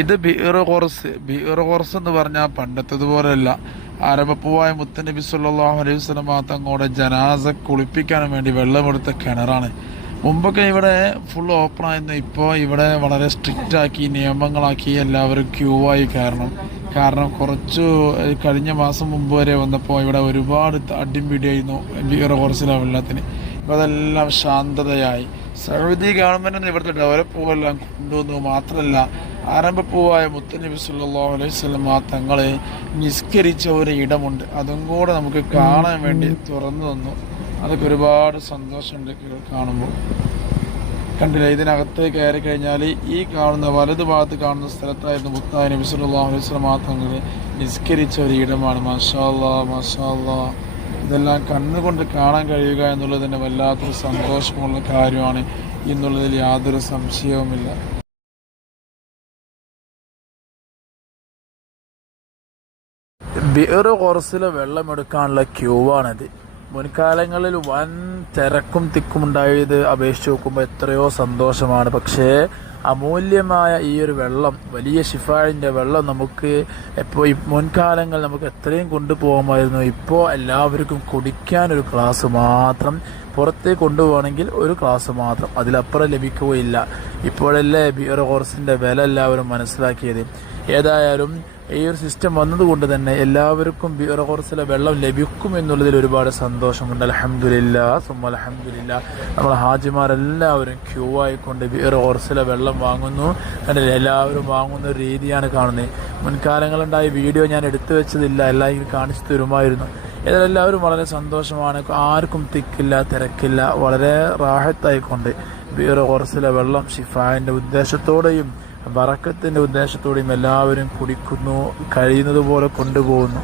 ഇത് ബിഇർ ഖുർസ് എന്ന് പറഞ്ഞാൽ പണ്ടത്തതുപോലെയല്ല. ആരംഭപ്പൂവായ മുത്തനബി സല്ലല്ലാഹു അലൈഹി വസല്ലം തങ്ങളുടെ ജനാസ കുളിപ്പിക്കാൻ വേണ്ടി വെള്ളമെടുത്ത കിണറാണ്. മുമ്പൊക്കെ ഇവിടെ ഫുൾ ഓപ്പൺ ആയിരുന്നു. ഇപ്പോൾ ഇവിടെ വളരെ സ്ട്രിക്റ്റ് ആക്കി, നിയമങ്ങളാക്കി, എല്ലാവരും ക്യൂ ആയി കാരണം കഴിഞ്ഞ മാസം മുമ്പ് വരെ വന്നപ്പോൾ ഇവിടെ ഒരുപാട് അടിയും പിടിയായിരുന്നു ബിഇർ ഖുർസിലെ വെള്ളത്തിന്. ഇപ്പോൾ അതെല്ലാം ശാന്തതയായി. സൗദി ഗവൺമെൻറ് ഇവിടുത്തെ ഡെവലപ്പ് എല്ലാം കൊണ്ടുവന്നു. മാത്രമല്ല, ആരംഭപ്പൂവായ മുത്തനബി സല്ലല്ലാഹു അലൈഹി വസല്ലം തങ്ങളെ നിസ്കരിച്ച ഒരു ഇടമുണ്ട്. അതും കൂടെ നമുക്ക് കാണാൻ വേണ്ടി തുറന്നു തന്നു. അതൊക്കെ ഒരുപാട് സന്തോഷമുണ്ട് കാണുമ്പോൾ. കണ്ടില്ല, ഇതിനകത്ത് കയറി കഴിഞ്ഞാൽ ഈ കാണുന്ന വലതു ഭാഗത്ത് കാണുന്ന സ്ഥലത്തായിരുന്നു മുത്തായ നബി സല്ലല്ലാഹു അലൈഹി വസല്ലം തങ്ങൾ നിസ്കരിച്ച ഒരു ഇടമാണ്. മാഷാ അല്ലാഹ്, മാഷാ അല്ലാഹ്. ഇതെല്ലാം കണ്ണുകൊണ്ട് കാണാൻ കഴിയുക എന്നുള്ളത് തന്നെ വല്ലാത്തൊരു സന്തോഷമുള്ള കാര്യമാണ് എന്നുള്ളതിൽ യാതൊരു സംശയവുമില്ല. ബിഇർ ഖുർസിലെ വെള്ളമെടുക്കാനുള്ള ക്യൂ ആണിത്. മുൻകാലങ്ങളിൽ വൻ തിരക്കും തിക്കും ഉണ്ടായത് അപേക്ഷിച്ച് നോക്കുമ്പോൾ എത്രയോ സന്തോഷമാണ്. പക്ഷേ അമൂല്യമായ ഈ ഒരു വെള്ളം, വലിയ ഷിഫായിൻ്റെ വെള്ളം നമുക്ക് മുൻകാലങ്ങൾ നമുക്ക് എത്രയും കൊണ്ടുപോകാമായിരുന്നു. ഇപ്പോൾ എല്ലാവർക്കും കുടിക്കാനൊരു ഗ്ലാസ് മാത്രം, പുറത്തേക്ക് കൊണ്ടുപോകണമെങ്കിൽ ഒരു ഗ്ലാസ് മാത്രം, അതിലപ്പുറം ലഭിക്കുകയില്ല. ഇപ്പോഴല്ലേ ബിഇർ ഖുർസിൻ്റെ വില എല്ലാവരും മനസ്സിലാക്കിയത്. ഏതായാലും ഈ ഒരു സിസ്റ്റം വന്നതുകൊണ്ട് തന്നെ എല്ലാവർക്കും ബിഇർ ഖുർസിലെ വെള്ളം ലഭിക്കും എന്നുള്ളതിൽ ഒരുപാട് സന്തോഷമുണ്ട്. അൽഹംദുലില്ലാഹ് സുമ്മ അൽഹംദുലില്ലാഹ്. നമ്മൾ ഹാജിമാരെല്ലാവരും ക്യൂ ആയിക്കൊണ്ട് ബിഇർ ഖുർസിലെ വെള്ളം വാങ്ങുന്നു. കണ്ടില്ലേ, എല്ലാവരും വാങ്ങുന്ന ഒരു രീതിയാണ് കാണുന്നത്. മുൻകാലങ്ങളുണ്ടായ വീഡിയോ ഞാൻ എടുത്തു വെച്ചതില്ല, എല്ലാവരും കാണിച്ചു തരുമായിരുന്നു. ഇതിലെല്ലാവരും വളരെ സന്തോഷമാണ്. ആർക്കും തിക്കില്ല, തിരക്കില്ല, വളരെ റാഹത്തായിക്കൊണ്ട് ബിഇർ ഖുർസിലെ വെള്ളം ഷിഫായിൻ്റെ ഉദ്ദേശത്തോടെയും ബറക്കത്തിൻ്റെ ഉദ്ദേശത്തോടെയും എല്ലാവരും കുടിക്കുന്നു, കഴിയുന്നത് പോലെ കൊണ്ടുപോകുന്നു.